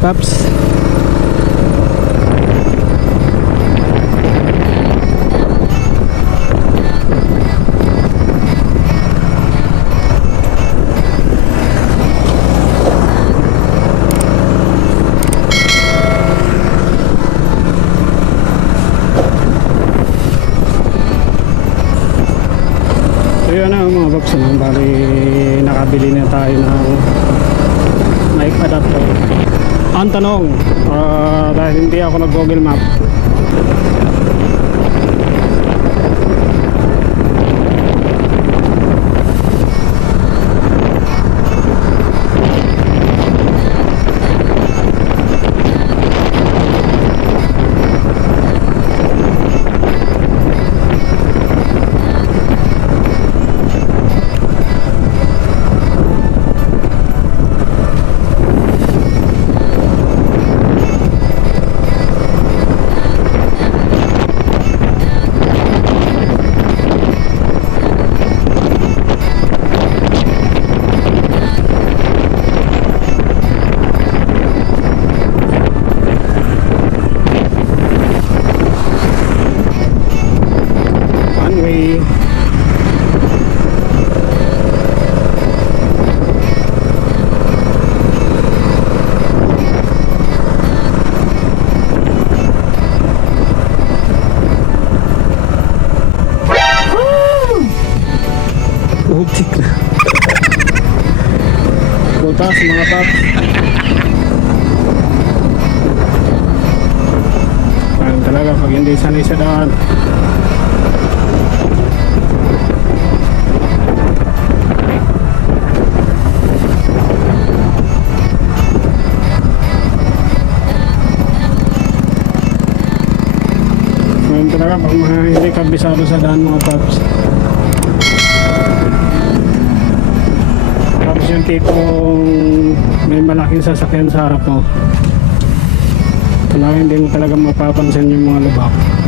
paps. Tanong, ah, dahil hindi ako nag Google Map, Butas mga paps. Parang talaga pag hindi sanay sa daan. Ngayon talaga pag hindi kabisado sa daan mga paps. Tapos yung tipong may malaking sasakyan sa harap mo. Talaga hindi mo talaga mapapansin yung mga lubak.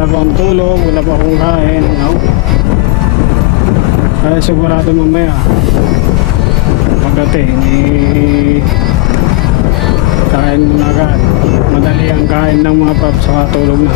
Wala pa akong tulog, wala pa akong kain. No? Kaya sigurado mamaya. Pagdating, eh, kain mo na agad. Madali ang kain ng mga paps sa tulog na.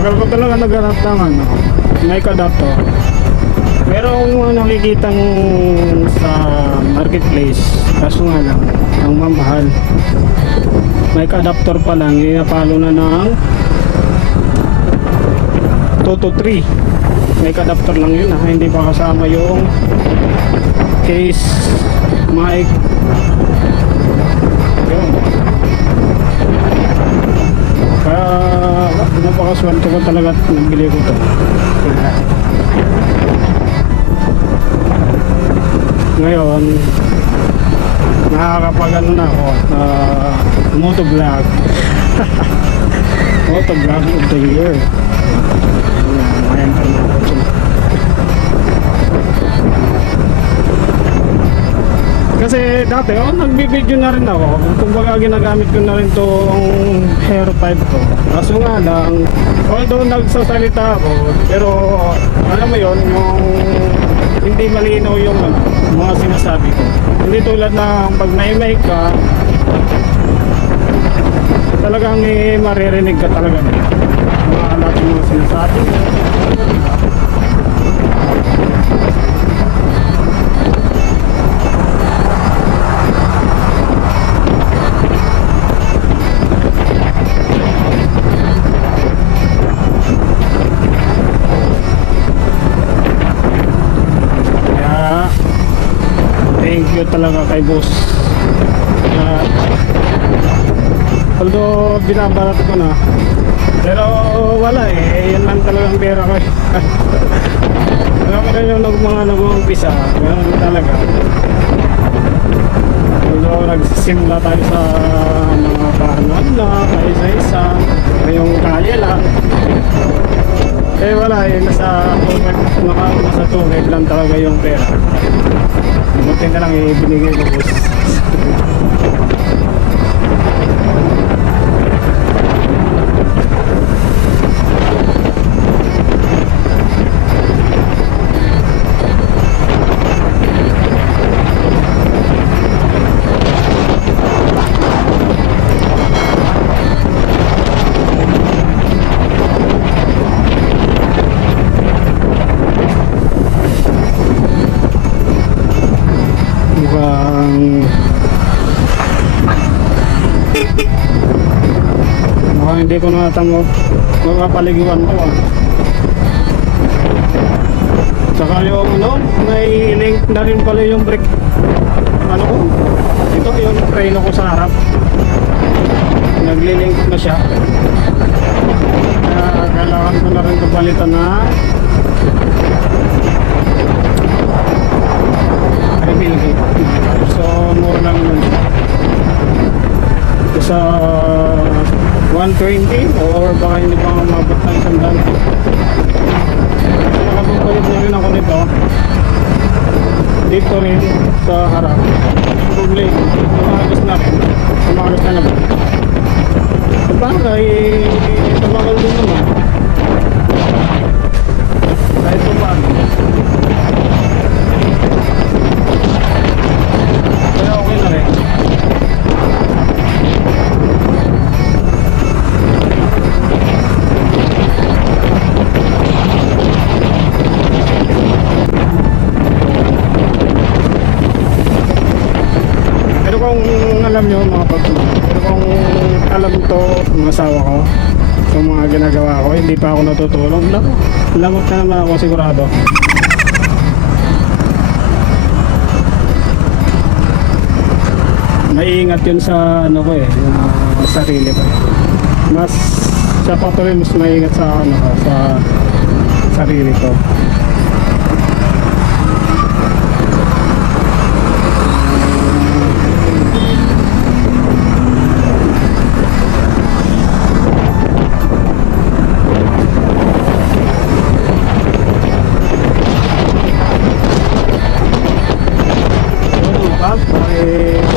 Tagal ko talaga naghanap ng ano, mic adapter. Merong mga nakikitang sa marketplace, kaso nga lang, ang mamahal. Mic adapter pa lang, inapalo na ng 2 to 3. Mic adapter lang yun ha, hindi pa kasama yung case mic Yun. Kaya napakaswerte ko talaga at nabili ko to. Ngayon, nakakapag ano na ako, uh, motovlog. motovlog of the year. Ayan, ayan pa na ako. Kasi dati, oh, nagbibideo na rin ako. Kumbaga ginagamit ko na rin tong Hero 5 ko. Kaso nga lang, although nagsasalita ako, pero alam mo yon yung hindi malinaw yung ano, mga sinasabi ko. Hindi tulad na pag may mic ka, talagang eh, maririnig ka talaga. Mga lahat ng mga sinasabi mo. Although binabarat ko na, pero wala eh, yan lang talagang pera ko. Alam ko yung nag- mga nag-uumpisa, ganun talaga. Although nagsisimula tayo sa mga pahanuan na, kaisa-isa, ngayong kaya lang. Eh wala eh, nasa tubig, naka, nasa tubig lang talaga yung pera. Buti na lang eh, binigay ko boss. Mukhang hindi ko natanggap mapapaliguan to ah. Saka yung ano, may link na rin pala yung brake. Ano ko? Ito yung preno ko sa harap. Nagli-link na siya. Kaya kailangan ko na rin ito palitan na ay Bilgi. So, mura lang yun. Ito sa 120 or baka hindi pa umabot ng isang daan. Nakapagpalit na rin ako nito. Dito rin sa harap. Problema. Tumagas na rin. Tumagas na naman. Sabagay, tumagal din naman. Kahit tumagal. Kaya ng asawa ko sa mga ginagawa ko, hindi pa ako natutulog. Naku, lamot na naman ako sigurado. Maiingat yun sa ano ko eh, uh, sarili ko. Mas sa patuloy mas maingat sa ano sa sarili ko. Bye.